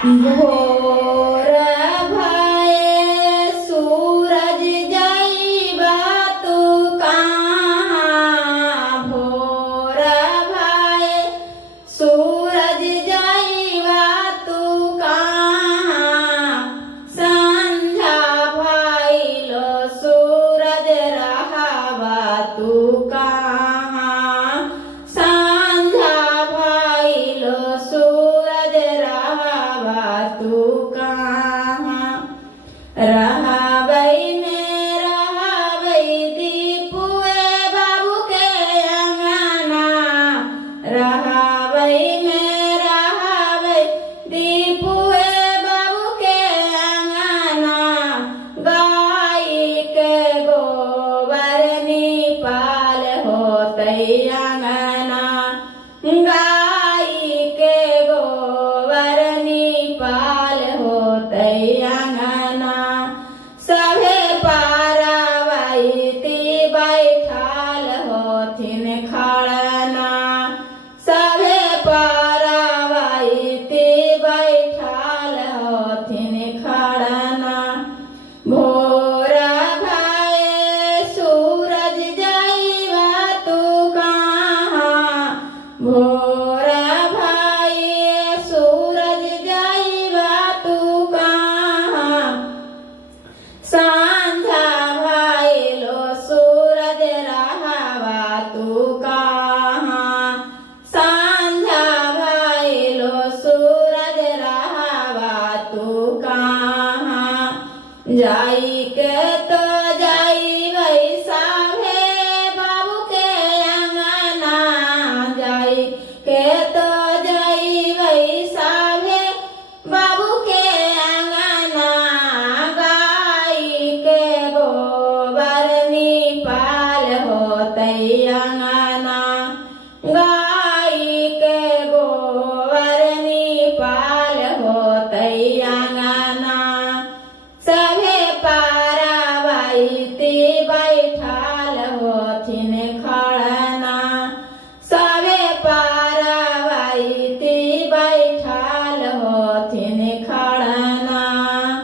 भोर भये सूरज जइबा तू कहाँ। भोर भये सूरज जइबा तू कहाँ। संझा भइलो सूरज रहबा तू कहाँ। संझा भइलो सूरज रहबा तू कहाँ। रहबै में रहबै दीपुए बाबू के अंगना। रहबै में रहबै दीपुए बाबू के अंगना। गाय के गोबर निपाल होतै अंगना। गाय के गोबर निपाल होतै अंगना। सभे पारावाइती बैठाल होथिन खड़ना। सभे पारावाइती बैठाल होथिन खड़ना। भोर भये सूरज जइबा तू कहाँ। भोर भये सूरज जइबा तू कहाँ। संझा भइलो सूरज रहबा तू कहाँ। संझा भइलो सूरज रहबा तू कहाँ। जाई के तो जइबै साभे बाबू के अंगना। जाई के तो जइबै साभे बाबू के अंगना। गाय के गोबर निपाल होतै अंगना।